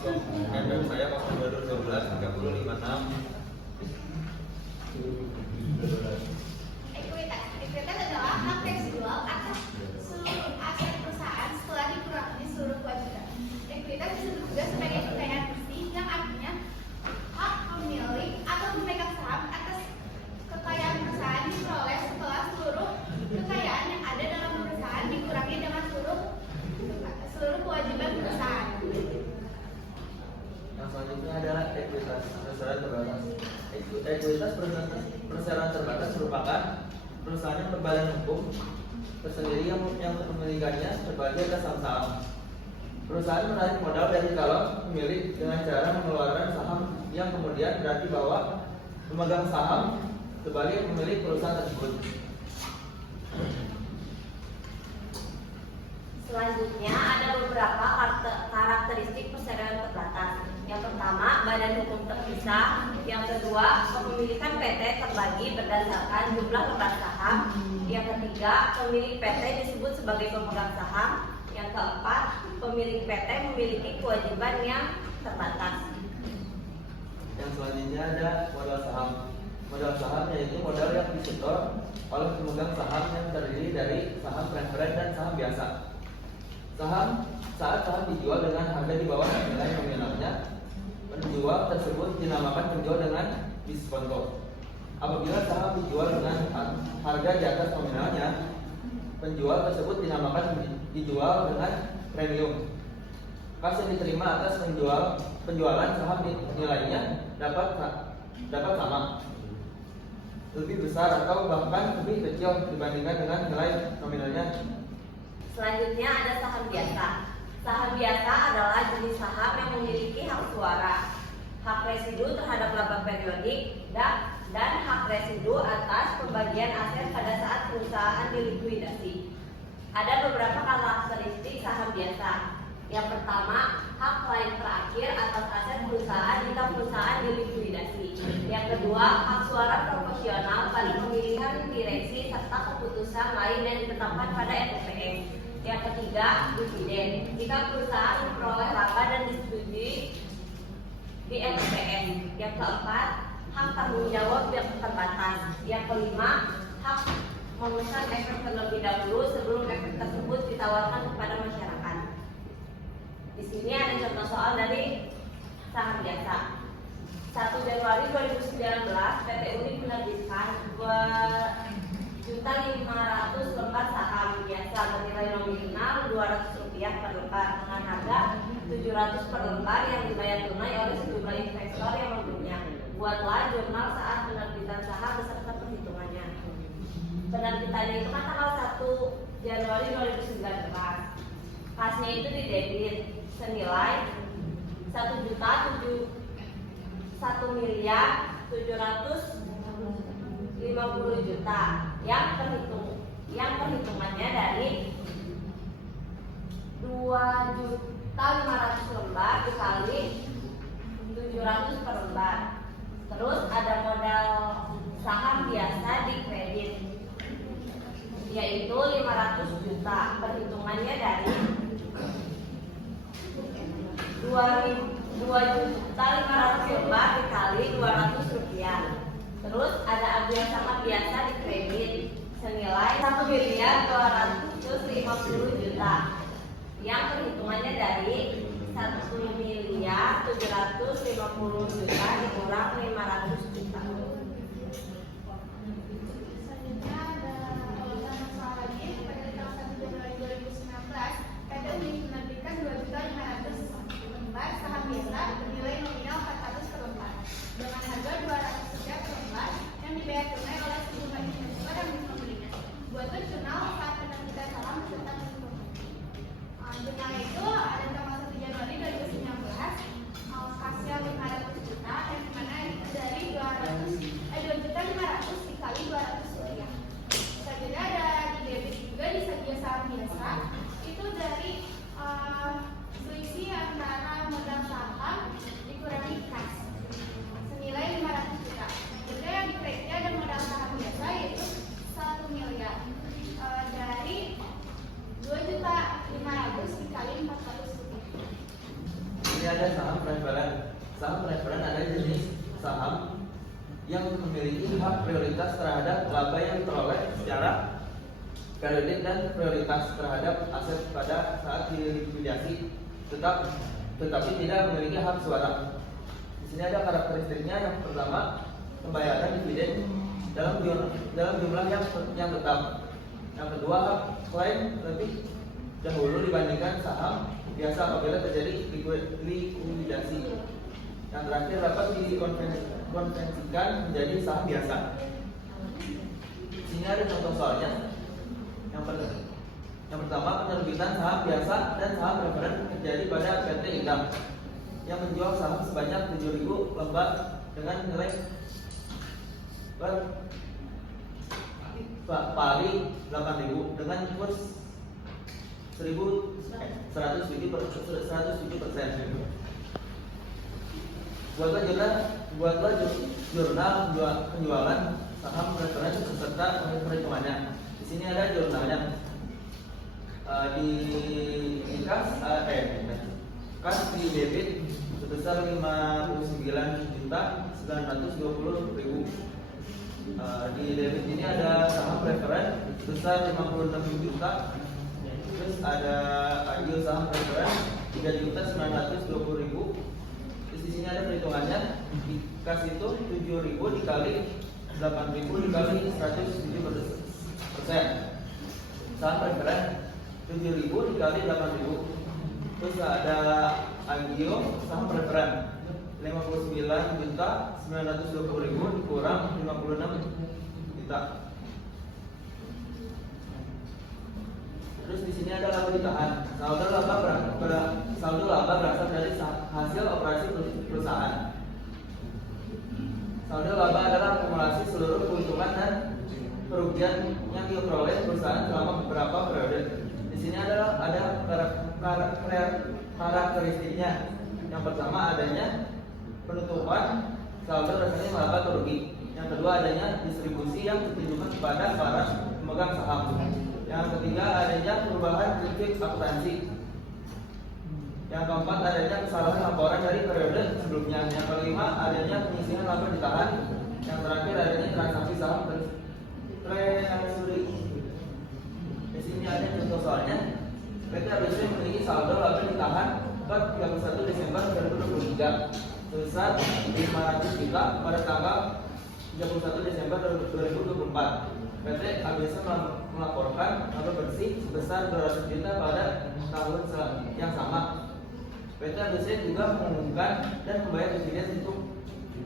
MM saya 0212 3056. Ekuitas adalah hak residual atas seluruh aset perusahaan setelah dikurangi seluruh kewajiban. Ekuitas disebut juga sebagai kekayaan bersih, yang artinya hak pemilik atau pemegang saham atas kekayaan perusahaan diperoleh setelah seluruh kekayaan yang ada dalam perusahaan dikurangi dengan seluruh kewajiban perusahaan. Yang selanjutnya adalah ekuitas perseroan terbatas. Ekuitas perseroan terbatas merupakan perusahaan yang berbadan hukum tersendiri yang kepemilikannya terbagi atas saham-saham. Perusahaan menarik modal dari calon pemilik dengan cara mengeluarkan saham yang kemudian berarti bahwa pemegang saham sebagai pemilik perusahaan tersebut. Selanjutnya ada beberapa karakteristik perseroan terbatas. Yang pertama, badan hukum terpisah. Yang kedua, kepemilikan PT terbagi berdasarkan jumlah lembar saham. Yang ketiga, pemilik PT disebut sebagai pemegang saham. Yang keempat, pemilik PT memiliki kewajiban yang terbatas. Yang selanjutnya ada modal saham. Modal saham yaitu modal yang disetor oleh pemegang saham yang terdiri dari saham preferen dan saham biasa. Saat saham dijual dengan harga di bawah nilai nominalnya, penjual tersebut dinamakan penjual dengan diskonto. Apabila saham dijual dengan harga di atas nominalnya, penjual tersebut dinamakan dijual dengan premium. Kas yang diterima atas penjualan saham nilainya dapat sama, lebih besar atau bahkan lebih kecil dibandingkan dengan nilai nominalnya. Selanjutnya ada saham biasa. Saham biasa adalah jenis saham yang memiliki hak suara, hak residu terhadap laba periodik, dan hak residu atas pembagian aset pada saat perusahaan dilikuidasi. Ada beberapa karakteristik saham biasa. Yang pertama, hak klien terakhir atas aset perusahaan jika perusahaan dilikuidasi. Yang kedua, hak suara proporsional pada pemilihan direksi serta keputusan lain yang ditetapkan pada RPS. Yang ketiga, dividen. Jika perusahaan memperoleh laba dan disetujui di RPS. Yang keempat, hak tanggung jawab yang terbatas. Yang kelima, hak memesan efek terlebih dahulu sebelum efek tersebut ditawarkan kepada masyarakat. Di sini ada contoh soal dari saham biasa. 1 Januari 2019, PT Uni menerbitkan 2.500.000 lembar saham biasa bernilai nominal Rp200 per lembar dengan harga Rp700 per lembar yang dibayar tunai oleh sejumlah investor yang membelinya. Buatlah jurnal saat penerbitan saham beserta perhitungannya. Penerbitannya itu kan tanggal 1 Januari 2019. Kasnya itu didebit senilai 1.750.000.000 yang perhitungannya dari 2.500.000 lembar dikali 700 per lembar. Terus ada modal saham biasa di kredit yaitu 500 juta. Perhitungannya dari 2.500.000 lembar dikali 200 rupiah. Terus ada agen saham biasa di kredit senilai 1.250.000.000 yang perhitungannya dari 1.750.000.000 dikurang 500 juta. Selanjutnya ada masalah lagi. Pada tanggal 1 Januari 2019, PT Uni menerbitkan 2.500.000 lembar saham biasa bernilai nominal 400 per lembar dengan harga Rp200 per lembar yang dibayar tunai oleh sejumlah investor yang membelinya. Buatlah jurnal saat penerbitan saham beserta perhitungan. Jurnal itu ada tanggal 1 Januari 2019, kasnya 500 juta, yang dimana dari 200 jenis saham yang memiliki hak prioritas terhadap laba yang diperoleh secara periodik dan prioritas terhadap aset pada saat dilikuidasi, tetapi tidak memiliki hak suara. Di sini ada karakteristiknya. Yang pertama, pembayaran dividen dalam jumlah yang tetap. Yang kedua, hak klaim lebih dahulu dibandingkan saham biasa apabila terjadi likuidasi. Yang terakhir, dapat dikonvensikan menjadi saham biasa. Di sini ada contoh soalnya. Yang pertama, penerbitan saham biasa dan saham preferen terjadi pada PT Idam yang menjual saham sebanyak 7.000 lembar dengan nilai per pari 8.000 dengan kurs 107%. Buatlah jurnal penjualan saham preferen beserta perhitungannya. Di sini ada jurnalnya. Di kas di debit sebesar 59.920.000. Di debit ini ada saham preferen sebesar 56 juta. Terus ada agio saham preferen 3.920.000. Terus di sini ada perhitungannya. Di kas itu 7.000 dikali 8.000 dikali 107%. Saham preferen 7.000 dikali 8.000. Terus ada agio saham preferen 59.920.000 dikurang 56 juta. Terus di sini ada laba ditahan. Saldo laba berasal dari hasil operasi perusahaan. Saldo laba adalah akumulasi seluruh keuntungan dan kerugian yang diperoleh perusahaan selama beberapa periode. Di sini ada karakteristiknya. Yang pertama, adanya penutupan saldo rasanya laba atau rugi. Yang kedua, adanya distribusi yang ditujukan kepada para pemegang saham. Yang ketiga, adanya perubahan prinsip akuntansi. Yang keempat, adanya kesalahan laporan dari periode sebelumnya. Yang kelima, adanya pengisian laba ditahan. Yang terakhir, adanya transaksi saham treasury. Di sini ada contoh soalnya. PT ABC memiliki saldo laba ditahan per 31 Desember 2023 sebesar 500 juta pada tanggal 31 Desember 2024. PT ABC melaporkan laba bersih sebesar 200 juta pada tahun yang sama. PT ABC juga mengumumkan dan membayar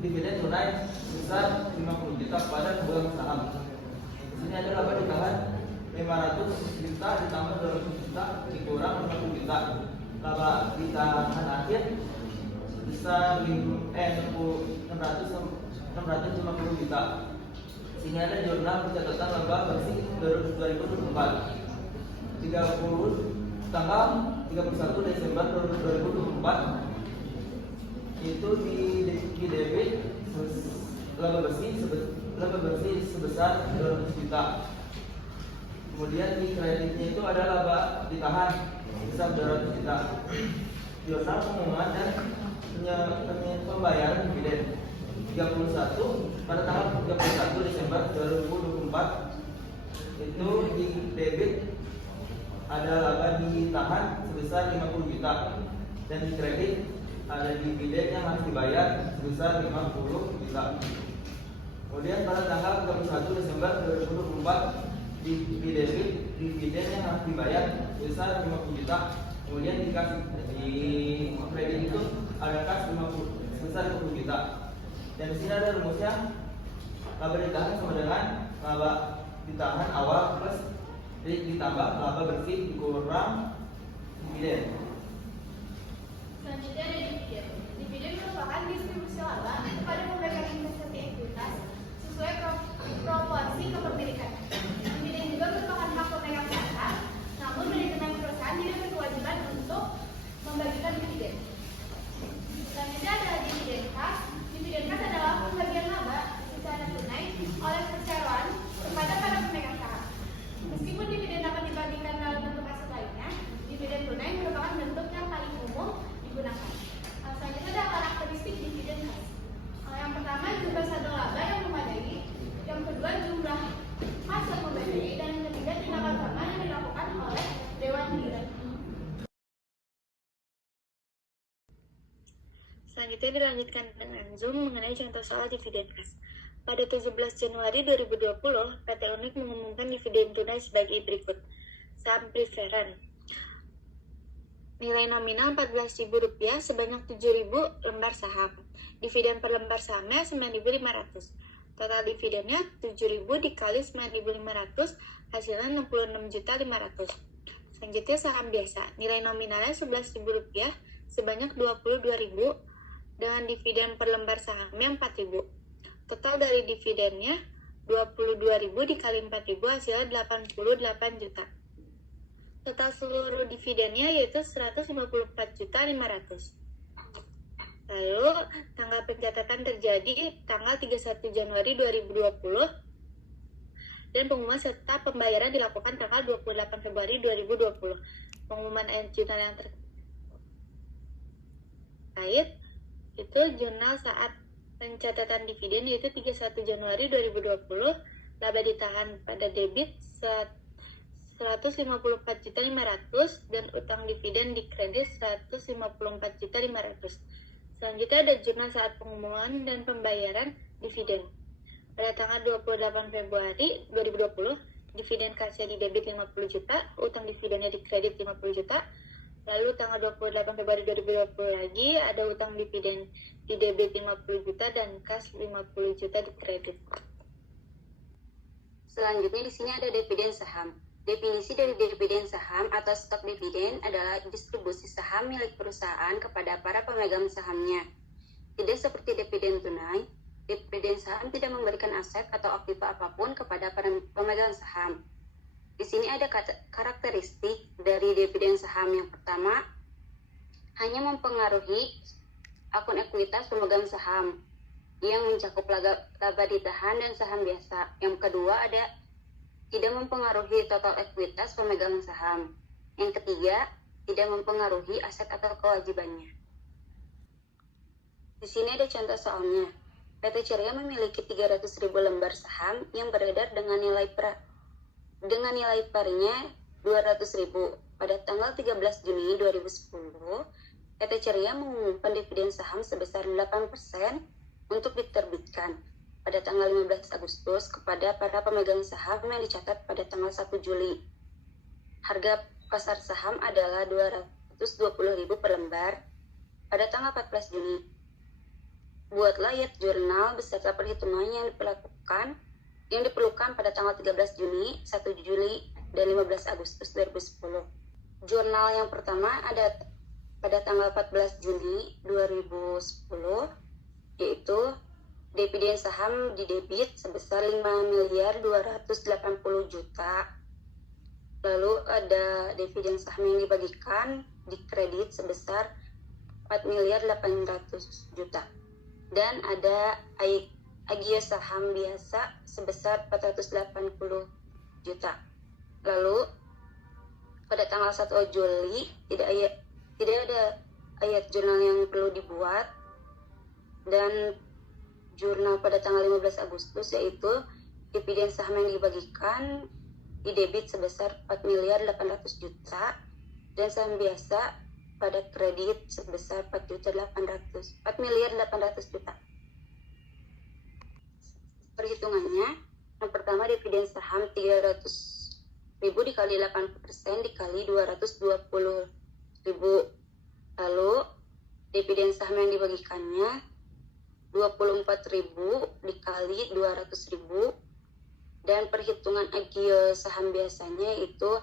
dividen tunai sebesar 50 juta kepada pemegang saham. Di sini ada laba ditahan 500 juta ditambah 200 juta dikurang 50 juta. Laba ditahan akhir besar 650 juta. Sini ada jurnal pencatatan laba bersih 2024 tanggal 31 Desember 2024 itu di debit laba bersih sebesar 200 juta. Kemudian di kreditnya itu ada laba ditahan sebesar 200 juta. Jurnal pengumuman dan pembayaran dividen 31 pada tanggal 31 Desember 2024 itu di debit ada laba ditahan sebesar 50 juta dan di kredit ada dividen yang harus dibayar sebesar 50 juta. Kemudian pada tanggal 31 Desember 2024 di debit dividen yang harus dibayar sebesar 50 juta. Kemudian di kredit itu ada kas 50 sebesar 50 juta. Dan di sini ada rumusnya. Laba ditahan sama dengan laba ditahan awal plus ditambah laba bersih dikurang dividen. Selanjutnya ada dividen. Dividen merupakan distribusi laba kepada pemegang investasi ekuitas sesuai proporsi kepemilikan. Dividen juga merupakan hak pemegang saham, namun manajemen perusahaan tidak berkewajiban untuk membagikan dividen. Selanjutnya ada dividen kas. Dividen kas adalah pembagian laba secara tunai oleh perseroan kepada para pemegang saham. Meskipun dividen dapat dibandingkan dalam bentuk aset lainnya, dividen tunai merupakan bentuk yang paling umum digunakan. Selanjutnya ada karakteristik dividen kas. Selanjutnya dilanjutkan dengan Zoom mengenai contoh soal dividen kas. Pada 17 Januari 2020, PT Unik mengumumkan dividen tunai sebagai berikut. Saham preferan. Nilai nominal Rp14.000 sebanyak 7.000 lembar saham. Dividen per lembar sahamnya 9.500. Total dividennya 7.000 dikali 9.500 hasilnya 66.500. Selanjutnya saham biasa. Nilai nominalnya Rp11.000 sebanyak 22.000 dengan dividen per lembar sahamnya 4.000. Total dari dividennya 22.000 dikali 4.000 hasilnya 88 juta. Total seluruh dividennya yaitu 154.500. Lalu tanggal pencatatan terjadi tanggal 31 Januari 2020 dan pengumuman serta pembayaran dilakukan tanggal 28 Februari 2020. Pengumuman jurnal yang terkait itu jurnal saat pencatatan dividen yaitu 31 Januari 2020, laba ditahan pada debit 154.500 dan utang dividen di kredit 154.500. Selanjutnya ada jurnal saat pengumuman dan pembayaran dividen. Pada tanggal 28 Februari 2020, dividen kasnya di debit 50 juta, utang dividennya di kredit 50 juta. Lalu tanggal 28 Februari 2020 lagi ada utang dividen di debit 50 juta dan kas 50 juta di kredit. Selanjutnya di sini ada dividen saham. Definisi dari dividen saham atau stok dividen adalah distribusi saham milik perusahaan kepada para pemegang sahamnya. Tidak seperti dividen tunai, dividen saham tidak memberikan aset atau aktiva apapun kepada para pemegang saham. Di sini ada karakteristik dari dividen saham. Yang pertama, hanya mempengaruhi akun ekuitas pemegang saham yang mencakup laba ditahan dan saham biasa. Yang kedua ada tidak mempengaruhi total ekuitas pemegang saham. Yang ketiga, tidak mempengaruhi aset atau kewajibannya. Di sini ada contoh soalnya. PT Ceria memiliki 300.000 lembar saham yang beredar dengan nilai parnya 200.000. Pada tanggal 13 Juni 2010, PT Ceria mengumumkan dividen saham sebesar 8% untuk diterbitkan pada tanggal 15 Agustus kepada para pemegang saham yang dicatat pada tanggal 1 Juli. Harga pasar saham adalah 220.000 per lembar pada tanggal 14 Juni. Buatlah jurnal beserta perhitungan yang diperlukan pada tanggal 13 Juni, 1 Juli, dan 15 Agustus 2010. Jurnal yang pertama ada pada tanggal 14 Juni 2010, yaitu dividen saham di debit sebesar 5.280 juta. Lalu ada dividen saham yang dibagikan di kredit sebesar 4.800 juta. Dan ada agio saham biasa sebesar 480 juta. Lalu pada tanggal 1 Juli tidak ada ayat jurnal yang perlu dibuat, dan jurnal pada tanggal 15 Agustus yaitu dividen saham yang dibagikan di debit sebesar 4.800 juta dan saham biasa pada kredit sebesar 4.800 juta. Perhitungannya, yang pertama dividen saham 300.000 dikali 80% dikali 220.000. Lalu dividen saham yang dibagikannya 24.000 dikali 200.000, dan perhitungan agio saham biasanya itu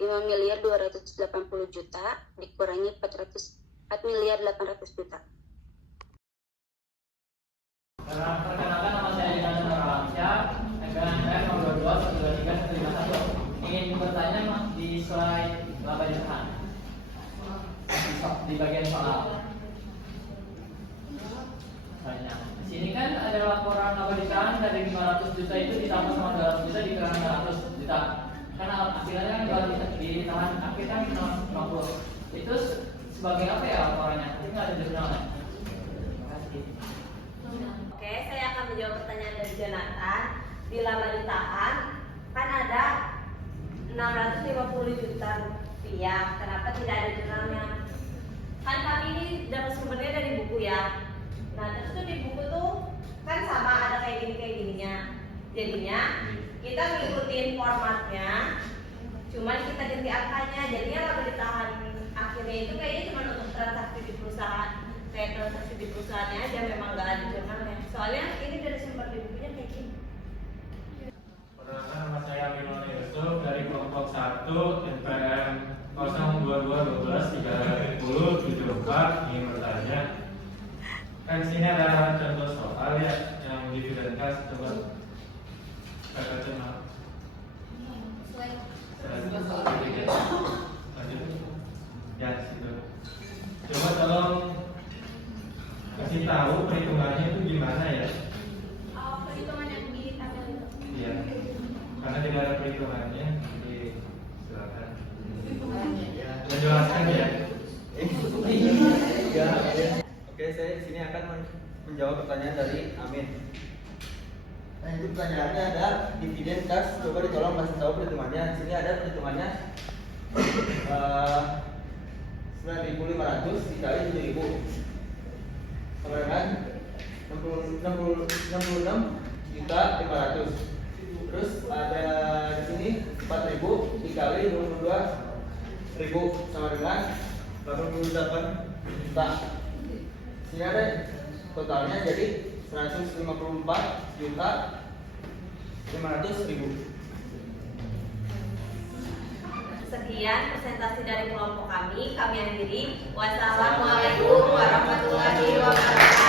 5.280 juta dikurangi 4.800 juta. Perkenalkan, nama saya Dina Alamsyah, MPN 022 123 151. Ingin bertanya di slide laba ditahan di bagian soal. Di sini kan ada laporan laba ditahan dari 500 juta itu ditambah sama 200 juta dikurangi 500 juta. Karena hasilnya kan kalau ditahan akhirnya 50. Itu sebagai apa ya laporannya? Ini nggak ada jurnalnya. Terima kasih. Oke, saya akan menjawab pertanyaan dari Jonathan. Di laba ditahan kan ada 650 juta rupiah. Kenapa tidak ada jurnalnya? Kan kami ini dapat sumbernya dari buku ya. Nah terus tuh di buku tuh kan sama ada kayak gininya. Jadinya kita ngikutin formatnya, cuman kita ganti angkanya. Jadinya kalau ditahan akhirnya itu kayaknya cuma untuk transaksi di perusahaan, kayak transaksi di perusahaannya aja, memang nggak ada jurnalnya. Soalnya ini dari sumber di bukunya kayak gini. Perkenalkan, nama saya Aminul Yusuf dari kelompok 1 NPM 022123074. Ingin bertanya, kan sini ada contoh soal ya yang dividen kas. Coba kakak coba. Ya, situ. Coba tolong kasih tahu perhitungannya itu gimana ya? Perhitungan yang di tabel itu. Iya. Karena tidak ada perhitungannya, jadi silakan. Menjelaskan ya. Oke, saya di sini akan menjawab pertanyaan dari Amin. Nah, itu pertanyaannya ada dividen kas. Coba ditolong kasih tahu perhitungannya. Di sini ada perhitungannya 9.500 dikali 7.000 sama dengan 66.500. Terus ada di sini 4.000 dikali 22.000 sama dengan 88 juta. Sini ada totalnya jadi 154.500.000. Sekian presentasi dari kelompok kami akhiri. Wassalamualaikum warahmatullahi wabarakatuh.